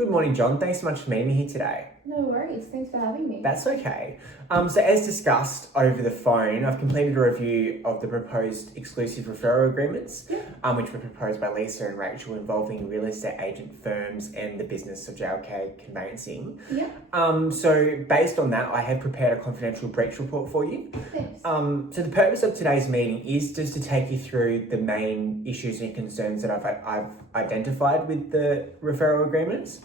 Good morning, John. Thanks so much for meeting me here today. No worries. Thanks for having me. That's okay. So as discussed over the phone, I've completed a review of the proposed exclusive referral agreements, which were proposed by Lisa and Rachel, involving real estate agent firms and the business of JLK Conveyancing. So based on that, I have prepared a confidential breach report for you. Thanks. So the purpose of today's meeting is just to take you through the main issues and concerns that I've identified with the referral agreements.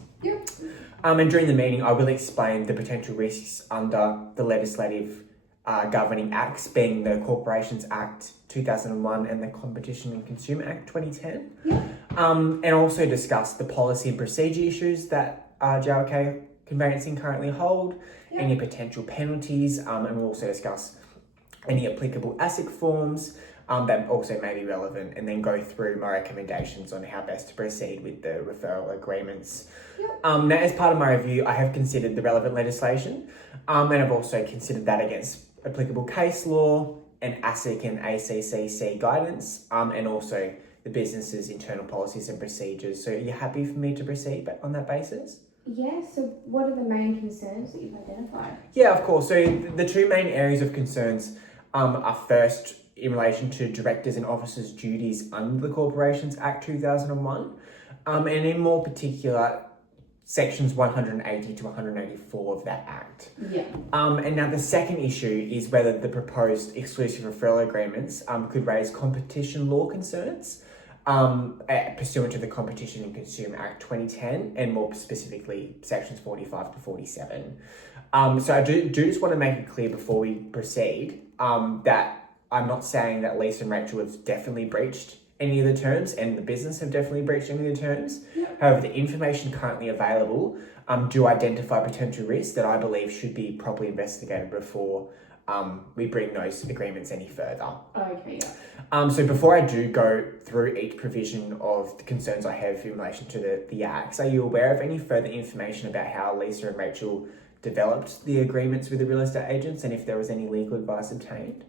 And during the meeting, I will explain the potential risks under the legislative governing acts, being the Corporations Act 2001 and the Competition and Consumer Act 2010. And also discuss the policy and procedure issues that JLK Conveyancing currently hold, any potential penalties, and we'll also discuss any applicable ASIC forms that also may be relevant, and then go through my recommendations on how best to proceed with the referral agreements. Now, as part of my review, I have considered the relevant legislation, and I've also considered that against applicable case law and ASIC and ACCC guidance, and also the business's internal policies and procedures. So are you happy for me to proceed on that basis? Yeah, so what are the main concerns that you've identified? Yeah, of course. So the two main areas of concerns are first, in relation to directors and officers' duties under the Corporations Act 2001, and in more particular, sections 180 to 184 of that Act. And now the second issue is whether the proposed exclusive referral agreements could raise competition law concerns pursuant to the Competition and Consumer Act 2010, and more specifically, sections 45 to 47. So I do just want to make it clear before we proceed that I'm not saying that Lisa and Rachel have definitely breached any of the terms, and the business have definitely breached any of the terms. However, the information currently available do identify potential risks that I believe should be properly investigated before we bring those agreements any further. So before I do go through each provision of the concerns I have in relation to the acts, are you aware of any further information about how Lisa and Rachel developed the agreements with the real estate agents, and if there was any legal advice obtained?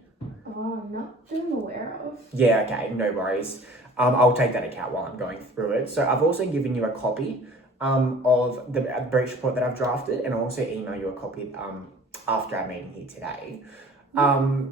Not that I'm aware of. Yeah, okay, no worries. I'll take that account while I'm going through it. So I've also given you a copy of the breach report that I've drafted, and I'll also email you a copy after our meeting here today.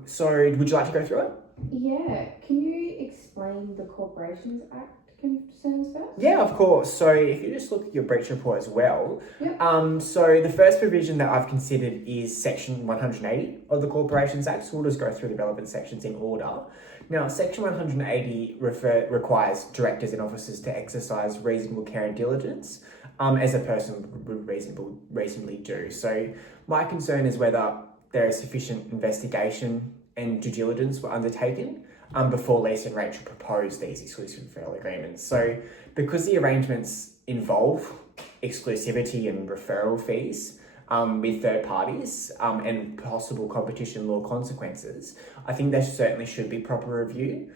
So would you like to go through it? Yeah, can you explain the Corporations Act concerns first? Yeah, of course. So if you just look at your breach report as well. So the first provision that I've considered is section 180 of the Corporations Act. So we'll just go through the relevant sections in order. Now, section 180 requires directors and officers to exercise reasonable care and diligence, as a person would reasonably do. So my concern is whether there is sufficient investigation and due diligence were undertaken before Lisa and Rachel proposed these exclusive referral agreements. So because the arrangements involve exclusivity and referral fees with third parties and possible competition law consequences, I think there certainly should be proper review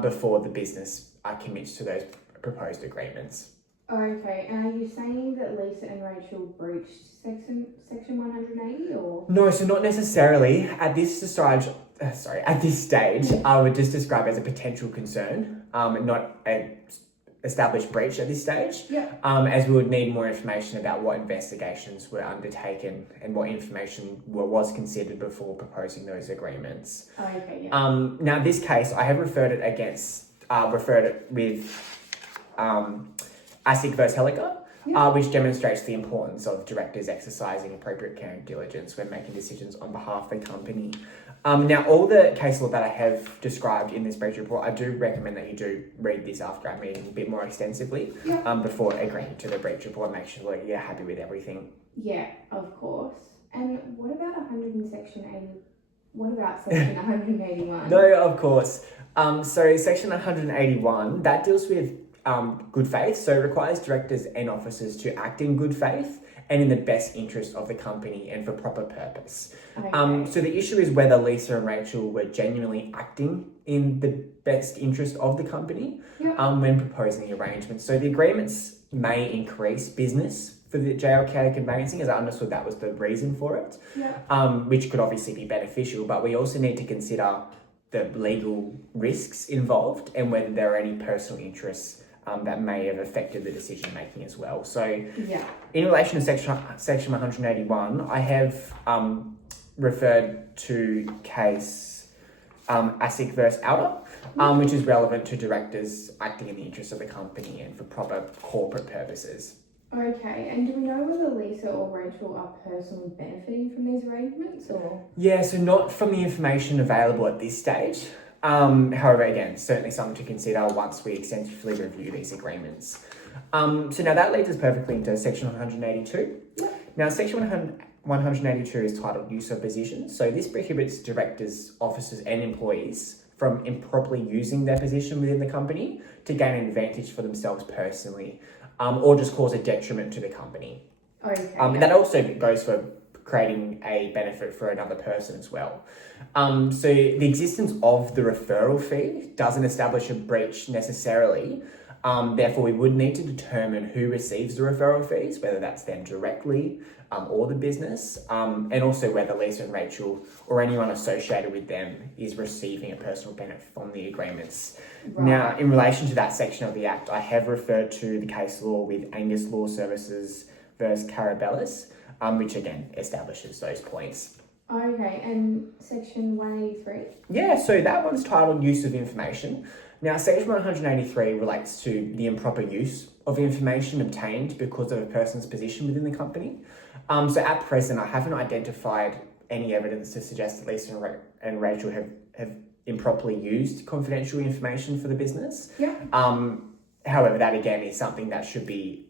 before the business commits to those proposed agreements. Okay, and are you saying that Lisa and Rachel breached section 180 or? No, so not necessarily. At this stage, I would just describe it as a potential concern, not an established breach at this stage, as we would need more information about what investigations were undertaken and what information was considered before proposing those agreements. Now, this case, I have referred it with ASIC versus Helica, which demonstrates the importance of directors exercising appropriate care and diligence when making decisions on behalf of the company. Now, all the case law that I have described in this breach report, I do recommend that you do read this after our meeting a bit more extensively before agreeing to the breach report and make sure that you're happy with everything. Yeah, of course. And what about section 181? No, of course. So section 181, that deals with good faith. So it requires directors and officers to act in good faith and in the best interest of the company and for proper purpose. So the issue is whether Lisa and Rachel were genuinely acting in the best interest of the company when proposing the arrangements. So the agreements may increase business for the JLK Conveyancing, as I understood that was the reason for it, which could obviously be beneficial, but we also need to consider the legal risks involved and whether there are any personal interests that may have affected the decision making as well. So Yeah. in relation to section 181, I have referred to case ASIC versus Outer, which is relevant to directors acting in the interest of the company and for proper corporate purposes. Okay, and do we know whether Lisa or Rachel are personally benefiting from these arrangements, or? Yeah, so not from the information available at this stage. However, again, certainly something to consider once we extensively review these agreements. So now that leads us perfectly into section 182. Now, section 182 is titled Use of Position. So this prohibits directors, officers, and employees from improperly using their position within the company to gain an advantage for themselves personally, or just cause a detriment to the company. Okay. And that also goes for creating a benefit for another person as well. So the existence of the referral fee doesn't establish a breach necessarily. Therefore, we would need to determine who receives the referral fees, whether that's them directly or the business, and also whether Lisa and Rachel or anyone associated with them is receiving a personal benefit from the agreements. Right. Now, in relation to that section of the Act, I have referred to the case law with Angus Law Services versus Carabellas, which again establishes those points. Okay, and section 183? Yeah, so that one's titled Use of Information. Now, section 183 relates to the improper use of information obtained because of a person's position within the company. So at present, I haven't identified any evidence to suggest that Lisa and Rachel have improperly used confidential information for the business. Yeah. However, that again is something that should be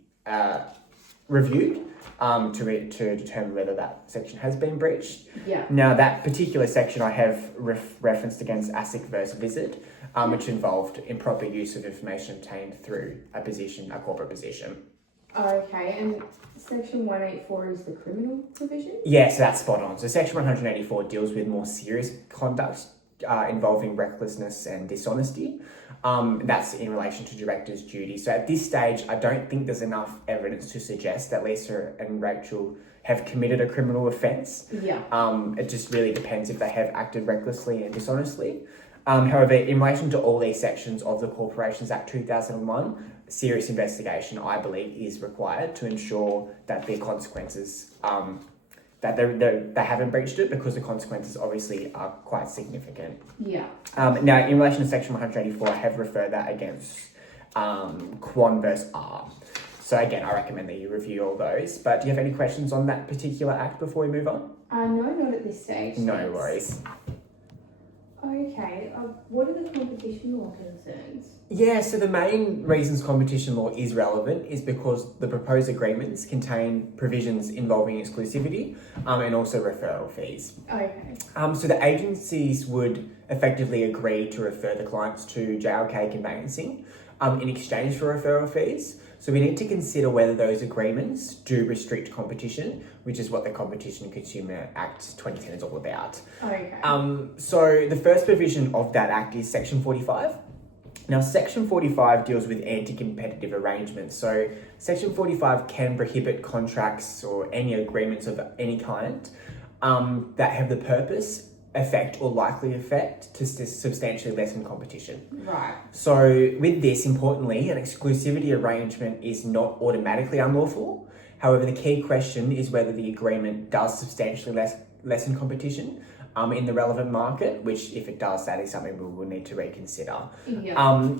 reviewed to determine whether that section has been breached. Yeah. Now, that particular section I have referenced against ASIC versus Visit, which involved improper use of information obtained through a corporate position. Okay, and section 184 is the criminal provision? Yeah, so that's spot on. So section 184 deals with more serious conduct involving recklessness and dishonesty. That's in relation to directors' duties. So at this stage, I don't think there's enough evidence to suggest that Lisa and Rachel have committed a criminal offence. Yeah. It just really depends if they have acted recklessly and dishonestly. However, in relation to all these sections of the Corporations Act 2001, serious investigation, I believe, is required to ensure that the consequences, that they haven't breached it, because the consequences obviously are quite significant. Yeah. Now, in relation to section 184, I have referred that against Quan versus R. So again, I recommend that you review all those. But do you have any questions on that particular act before we move on? No, not at this stage. No thanks. worries. Okay, what are the competition law concerns? Yeah, so the main reasons competition law is relevant is because the proposed agreements contain provisions involving exclusivity and also referral fees. Okay. So the agencies would effectively agree to refer the clients to JLK Conveyancing in exchange for referral fees. So we need to consider whether those agreements do restrict competition, which is what the Competition and Consumer Act 2010 is all about. Okay. So the first provision of that act is Section 45. Now, Section 45 deals with anti-competitive arrangements. So Section 45 can prohibit contracts or any agreements of any kind that have the purpose, effect, or likely effect to substantially lessen competition. Right. So with this, importantly, an exclusivity arrangement is not automatically unlawful. However, the key question is whether the agreement does substantially lessen competition in the relevant market, which if it does, that is something we will need to reconsider. Yeah.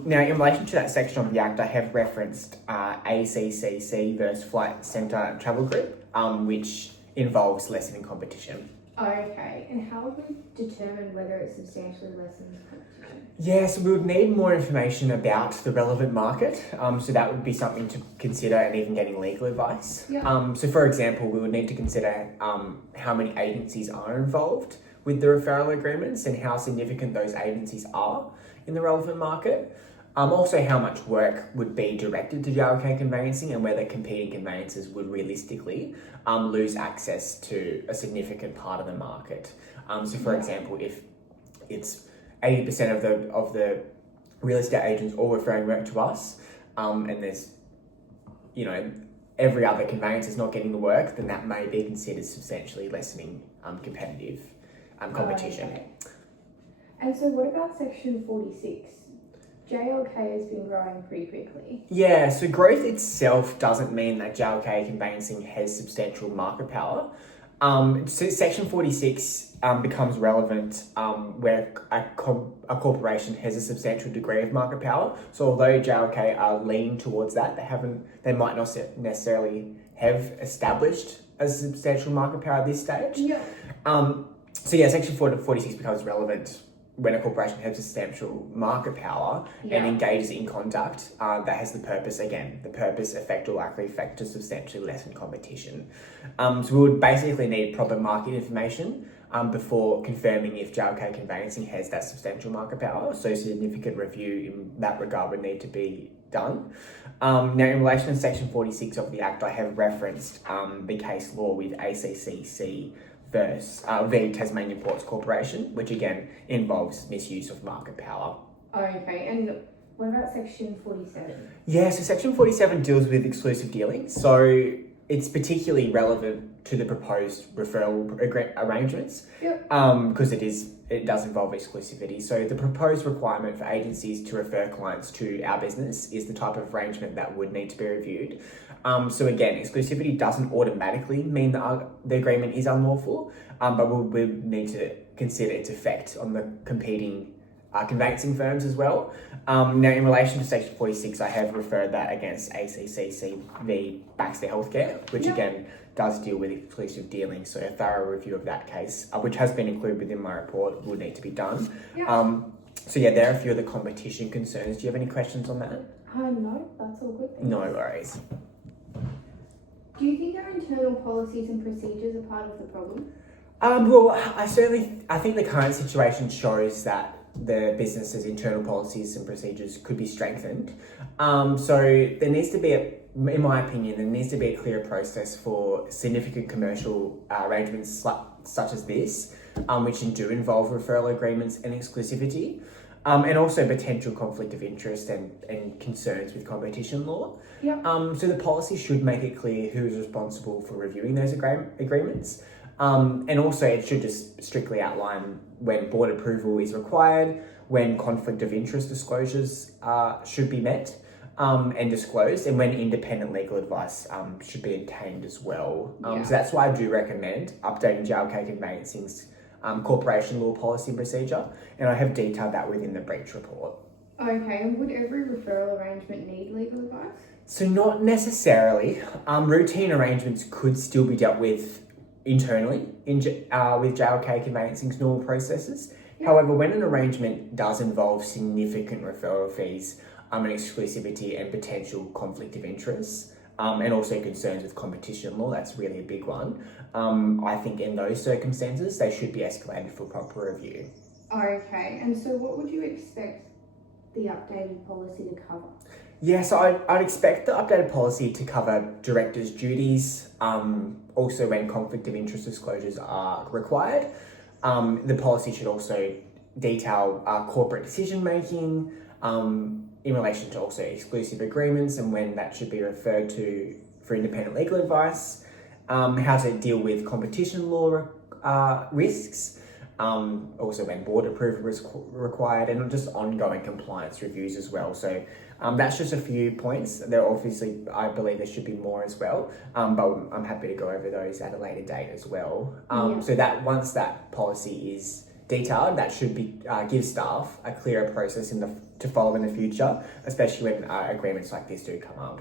Now, in relation to that section of the Act, I have referenced ACCC versus Flight Centre Travel Group, which involves lessening competition. Okay, and how would we determine whether it substantially lessens competition? Yeah, so we would need more information about the relevant market. So that would be something to consider, and even getting legal advice. Yeah. So for example, we would need to consider how many agencies are involved with the referral agreements and how significant those agencies are in the relevant market. Also, how much work would be directed to JLK Conveyancing and whether competing conveyancers would realistically lose access to a significant part of the market. So, for example, if it's 80% of the real estate agents all referring work to us, and there's, every other conveyancer is not getting the work, then that may be considered substantially lessening competitive competition. Okay. And so what about Section 46? JLK has been growing pretty quickly. Yeah, so growth itself doesn't mean that JLK conveyancing has substantial market power. So Section 46 becomes relevant where a corporation has a substantial degree of market power. So although JLK are leaning towards that, they might not necessarily have established a substantial market power at this stage. Yeah. So yeah, Section 46 becomes relevant when a corporation has substantial market power and engages in conduct that has the purpose, effect, or likely effect to substantially lessen competition. So we would basically need proper market information before confirming if JLK conveyancing has that substantial market power. So significant review in that regard would need to be done. Now, in relation to Section 46 of the Act, I have referenced the case law with ACCC v Tasmanian Ports Corporation, which again involves misuse of market power. Okay, and what about Section 47? Yeah, so Section 47 deals with exclusive dealing. So it's particularly relevant to the proposed referral arrangements because it does involve exclusivity. So the proposed requirement for agencies to refer clients to our business is the type of arrangement that would need to be reviewed. So again, exclusivity doesn't automatically mean that the agreement is unlawful, but we need to consider its effect on the competing conveyancing firms as well. Now, in relation to Section 46, I have referred that against ACCC v Baxter Healthcare, which again does deal with exclusive dealing. So a thorough review of that case, which has been included within my report, will need to be done. So yeah, there are a few of the competition concerns. Do you have any questions on that? No, that's all good. No worries. Do you think our internal policies and procedures are part of the problem? Well, I think the current situation shows that the business's internal policies and procedures could be strengthened. So there needs to be, in my opinion, a clear process for significant commercial arrangements such as this, which do involve referral agreements and exclusivity. And also potential conflict of interest and concerns with competition law. So the policy should make it clear who is responsible for reviewing those agreements. And also it should just strictly outline when board approval is required, when conflict of interest disclosures should be met and disclosed, and when independent legal advice should be obtained as well. So that's why I do recommend updating JLK Conveyancing's corporation law policy and procedure, and I have detailed that within the breach report. Okay, and would every referral arrangement need legal advice? So not necessarily. Routine arrangements could still be dealt with internally with JLK Conveyancing's normal processes. However, when an arrangement does involve significant referral fees and exclusivity and potential conflict of interest, and also concerns with competition law, that's really a big one. I think in those circumstances, they should be escalated for proper review. Okay, and so what would you expect the updated policy to cover? Yeah, so I'd expect the updated policy to cover directors' duties, also when conflict of interest disclosures are required. The policy should also detail corporate decision-making, in relation to also exclusive agreements and when that should be referred to for independent legal advice, how to deal with competition law risks, also when board approval is required, and just ongoing compliance reviews as well. So that's just a few points. There obviously, I believe there should be more as well, but I'm happy to go over those at a later date as well. So that once that policy is detailed, that should be give staff a clearer process to follow in the future, especially when agreements like this do come up.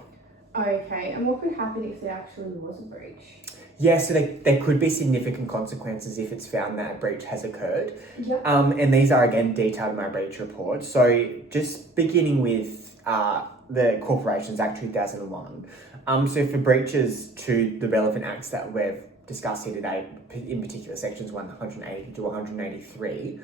Okay, and what could happen if there actually was a breach? Yeah, so there could be significant consequences if it's found that a breach has occurred. And these are again detailed in my breach report. So just beginning with the Corporations Act 2001. So for breaches to the relevant acts that we've discussed here today, in particular sections 180 to 183,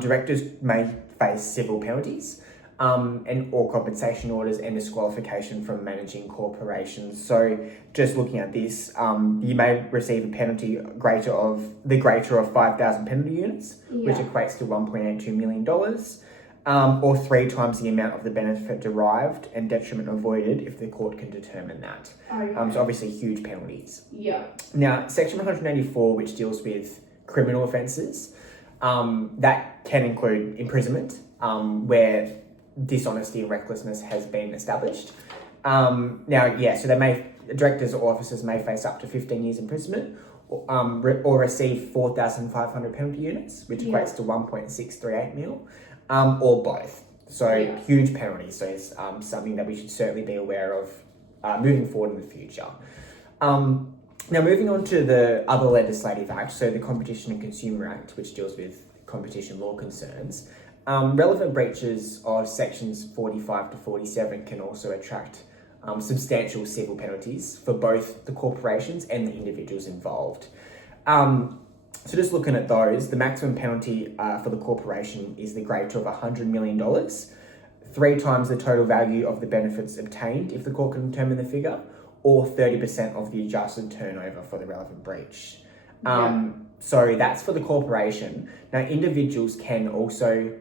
directors may face civil penalties and or compensation orders and disqualification from managing corporations. So just looking at this, you may receive a penalty greater of 5,000 penalty units, which equates to $1.82 million, or 3 times the amount of the benefit derived and detriment avoided if the court can determine that. So obviously huge penalties. Now, section 184, which deals with criminal offences, that can include imprisonment, where dishonesty and recklessness has been established. So directors or officers may face up to 15 years imprisonment or receive 4,500 penalty units, which equates to 1.638 mil, or both. So huge penalties. So it's something that we should certainly be aware of moving forward in the future. Now, moving on to the other legislative act, so the Competition and Consumer Act, which deals with competition law concerns. Relevant breaches of sections 45 to 47 can also attract substantial civil penalties for both the corporations and the individuals involved. So just looking at those, the maximum penalty for the corporation is the greater of $100 million, 3 times the total value of the benefits obtained if the court can determine the figure, or 30% of the adjusted turnover for the relevant breach. So that's for the corporation. Now, individuals can also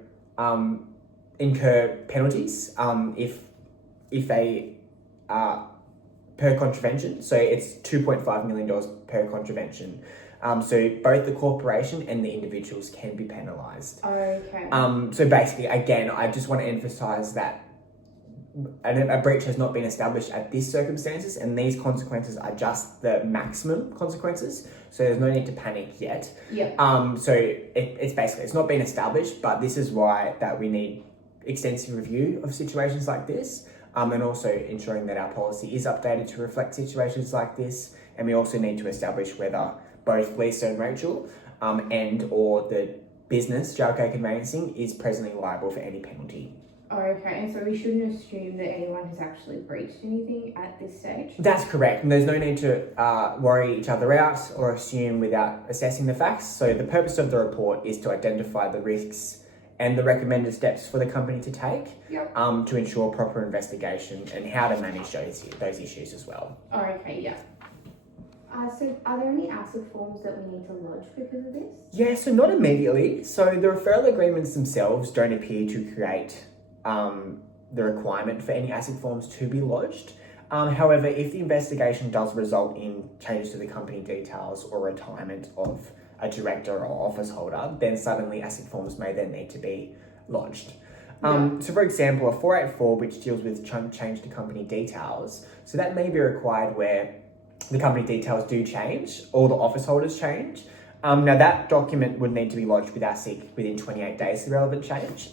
incur penalties if they per contravention. So it's $2.5 million per contravention. So both the corporation and the individuals can be penalised. Okay. So basically, again, I just want to emphasise that a breach has not been established at these circumstances, and these consequences are just the maximum consequences. So there's no need to panic yet. So it's basically, it's not been established, but this is why that we need extensive review of situations like this, and also ensuring that our policy is updated to reflect situations like this. And we also need to establish whether both Lisa and Rachel and or the business, JLK Conveyancing, is presently liable for any penalty. Okay, and so we shouldn't assume that anyone has actually breached anything at this stage? That's correct, and there's no need to worry each other out or assume without assessing the facts. So the purpose of the report is to identify the risks and the recommended steps for the company to take to ensure proper investigation and how to manage those issues as well. So are there any ASIC forms that we need to lodge because of this? Yeah, so not immediately. So the referral agreements themselves don't appear to create the requirement for any ASIC forms to be lodged. However, if the investigation does result in changes to the company details or retirement of a director or office holder, then suddenly ASIC forms may then need to be lodged. So for example, a 484, which deals with change to company details, so that may be required where the company details do change or the office holders change. Now that document would need to be lodged with ASIC within 28 days of the relevant change.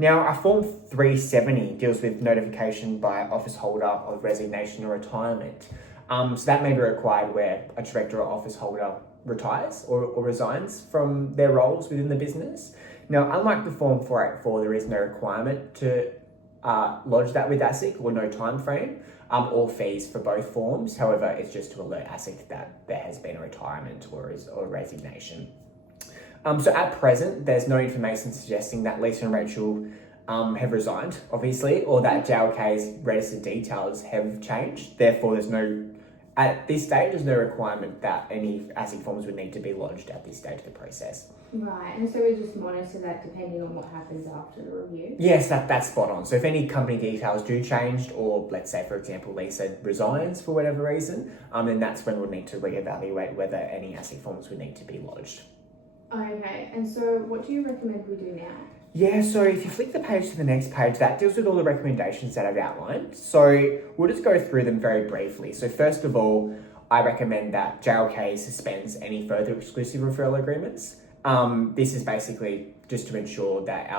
Now, our Form 370 deals with notification by office holder of resignation or retirement. So that may be required where a director or office holder retires or resigns from their roles within the business. Now, unlike the Form 484, there is no requirement to lodge that with ASIC or no time frame or fees for both forms. However, it's just to alert ASIC that there has been a retirement or a resignation. So at present, there's no information suggesting that Lisa and Rachel have resigned, obviously, or that JLK's registered details have changed. Therefore, at this stage, there's no requirement that any ASIC forms would need to be lodged at this stage of the process. Right, and so we just monitor that depending on what happens after the review? Yes, that's spot on. So if any company details do change, or let's say, for example, Lisa resigns for whatever reason, then that's when we'll need to reevaluate whether any ASIC forms would need to be lodged. Okay, and so what do you recommend we do now? Yeah, so if you flick the page to the next page, that deals with all the recommendations that I've outlined. So we'll just go through them very briefly. So first of all, I recommend that JLK suspends any further exclusive referral agreements. This is basically just to ensure that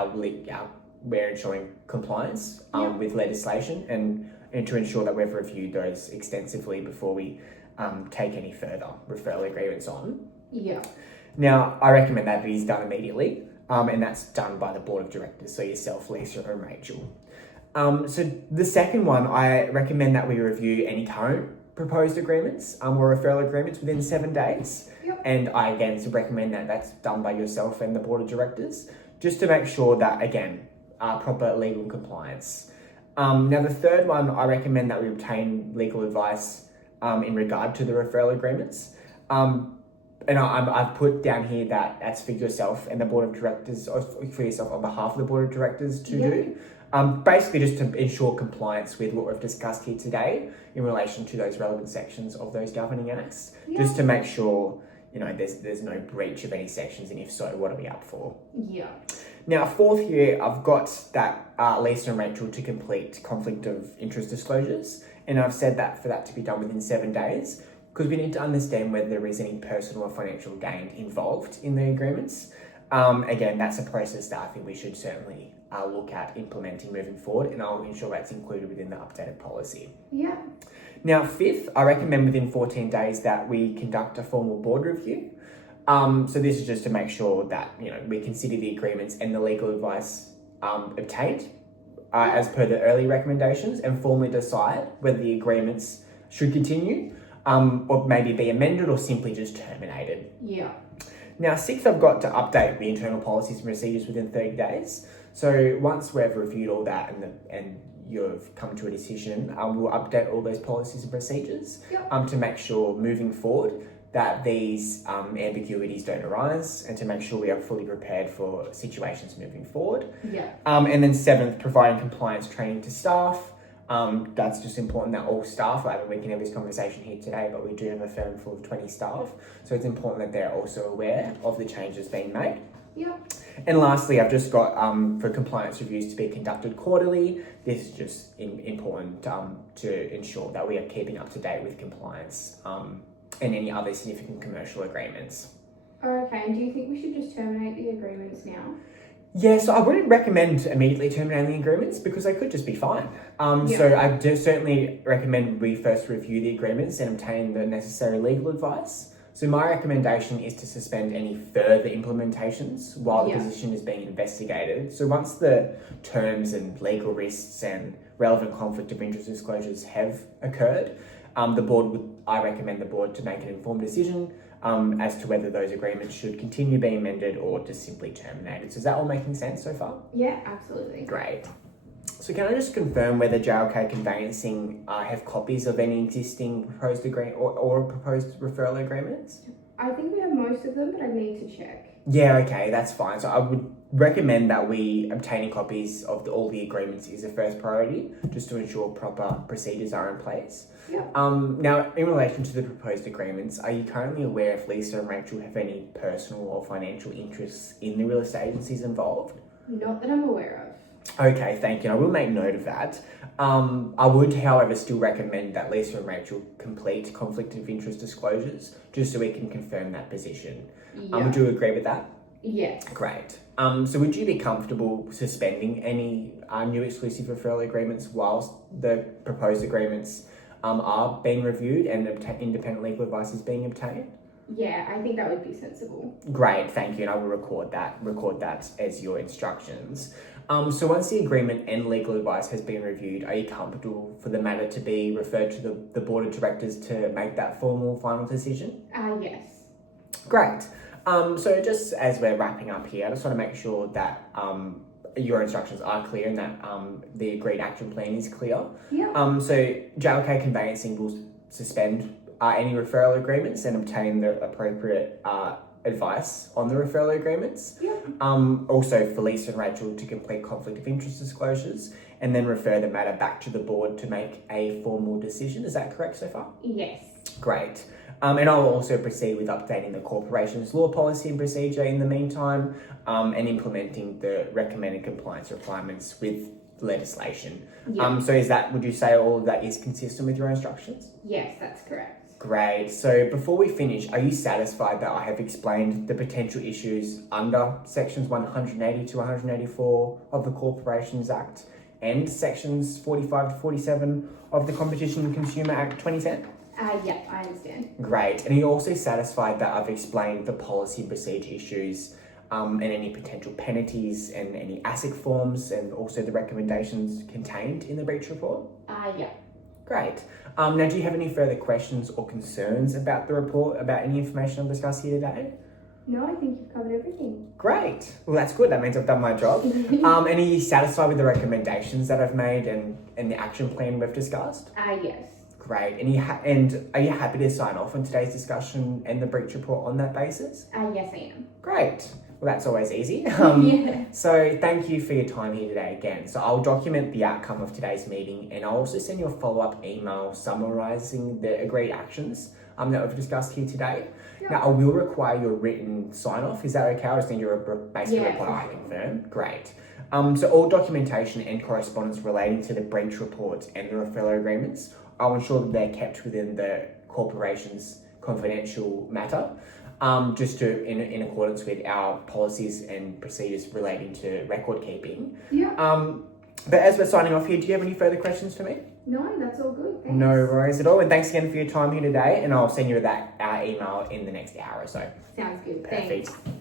we're ensuring compliance with legislation and to ensure that we've reviewed those extensively before we take any further referral agreements on. Now, I recommend that it is done immediately, and that's done by the board of directors, so yourself, Lisa, and Rachel. So the second one, I recommend that we review any current proposed agreements or referral agreements within 7 days. And I, again, recommend that that's done by yourself and the board of directors, just to make sure that, again, proper legal compliance. Now, the third one, I recommend that we obtain legal advice in regard to the referral agreements. And I've put down here that that's for yourself and the board of directors, or for yourself on behalf of the board of directors to do. Basically just to ensure compliance with what we've discussed here today in relation to those relevant sections of those governing acts, just to make sure, there's no breach of any sections, and if so, what are we up for? Now, fourth here, I've got that Lisa and Rachel to complete conflict of interest disclosures, and I've said that for that to be done within 7 days, because we need to understand whether there is any personal or financial gain involved in the agreements. Again, that's a process that I think we should certainly look at implementing moving forward, and I'll ensure that's included within the updated policy. Yeah. Now, fifth, I recommend within 14 days that we conduct a formal board review. So this is just to make sure that, we consider the agreements and the legal advice obtained as per the early recommendations, and formally decide whether the agreements should continue or maybe be amended or simply just terminated. Yeah. Now, sixth, I've got to update the internal policies and procedures within 30 days. So once we've reviewed all that and you've come to a decision, we'll update all those policies and procedures to make sure moving forward that these ambiguities don't arise, and to make sure we are fully prepared for situations moving forward. Yeah. And then seventh, providing compliance training to staff. That's just important that all staff, we can have this conversation here today, but we do have a firm full of 20 staff, so it's important that they're also aware of the changes being made. Yeah. And lastly, I've just got for compliance reviews to be conducted quarterly. This is just important to ensure that we are keeping up to date with compliance and any other significant commercial agreements. Okay, and do you think we should just terminate the agreements now? Yeah, so I wouldn't recommend immediately terminating the agreements, because they could just be fine. So I do certainly recommend we first review the agreements and obtain the necessary legal advice. So my recommendation is to suspend any further implementations while the position is being investigated. So once the terms and legal risks and relevant conflict of interest disclosures have occurred, I recommend the board to make an informed decision as to whether those agreements should continue being amended or just simply terminated. So is that all making sense so far? Yeah, absolutely. Great. So can I just confirm whether JLK Conveyancing have copies of any existing proposed agreement or proposed referral agreements? I think we have most of them, but I need to check. Yeah, okay, that's fine. So I would recommend that we obtaining copies of all the agreements is a first priority, just to ensure proper procedures are in place. Yeah. Now, in relation to the proposed agreements, are you currently aware if Lisa and Rachel have any personal or financial interests in the real estate agencies involved? Not that I'm aware of. Okay, thank you. I will make note of that. I would, however, still recommend that Lisa and Rachel complete conflict of interest disclosures, just so we can confirm that position. Would you agree with that? Yes. Great. So would you be comfortable suspending any new exclusive referral agreements whilst the proposed agreements are being reviewed and independent legal advice is being obtained? Yeah, I think that would be sensible. Great, thank you, and I will record that as your instructions. So once the agreement and legal advice has been reviewed, are you comfortable for the matter to be referred to the board of directors to make that formal final decision? Yes. Great. So just as we're wrapping up here, I just want to make sure that your instructions are clear and that the agreed action plan is clear. Yeah. So JLK Conveyancing will suspend any referral agreements and obtain the appropriate advice on the referral agreements. Yeah. Also for Lisa and Rachel to complete conflict of interest disclosures and then refer the matter back to the board to make a formal decision. Is that correct so far? Yes. Great. And I'll also proceed with updating the corporation's law policy and procedure in the meantime, and implementing the recommended compliance requirements with legislation. Yeah. Would you say all of that is consistent with your instructions? Yes, that's correct. Great. So before we finish, are you satisfied that I have explained the potential issues under sections 180 to 184 of the Corporations Act and sections 45 to 47 of the Competition and Consumer Act 2010? Yeah, I understand. Great. And are you also satisfied that I've explained the policy and procedure issues and any potential penalties and any ASIC forms and also the recommendations contained in the breach report? Yeah. Great. Now, do you have any further questions or concerns about the report, about any information I've discussed here today? No, I think you've covered everything. Great. Well, that's good. That means I've done my job. And are you satisfied with the recommendations that I've made and the action plan we've discussed? Yes. Great. And are you happy to sign off on today's discussion and the breach report on that basis? Yes, I am. Great. Well, that's always easy. Yeah. So thank you for your time here today again. So I'll document the outcome of today's meeting and I'll also send you a follow-up email summarising the agreed actions that we've discussed here today. Yeah. Now, I will require your written sign-off. Is that okay? I just need your basic Yeah, reply, I for sure. confirm. Great. So all documentation and correspondence relating to the breach reports and the referral agreements, I'll ensure that they're kept within the corporation's confidential matter, just to in accordance with our policies and procedures relating to record keeping. Yeah. But as we're signing off here, do you have any further questions for me? No, that's all good. Thanks. No worries at all. And thanks again for your time here today. And I'll send you that email in the next hour or so. Sounds good. Perfect. Thanks.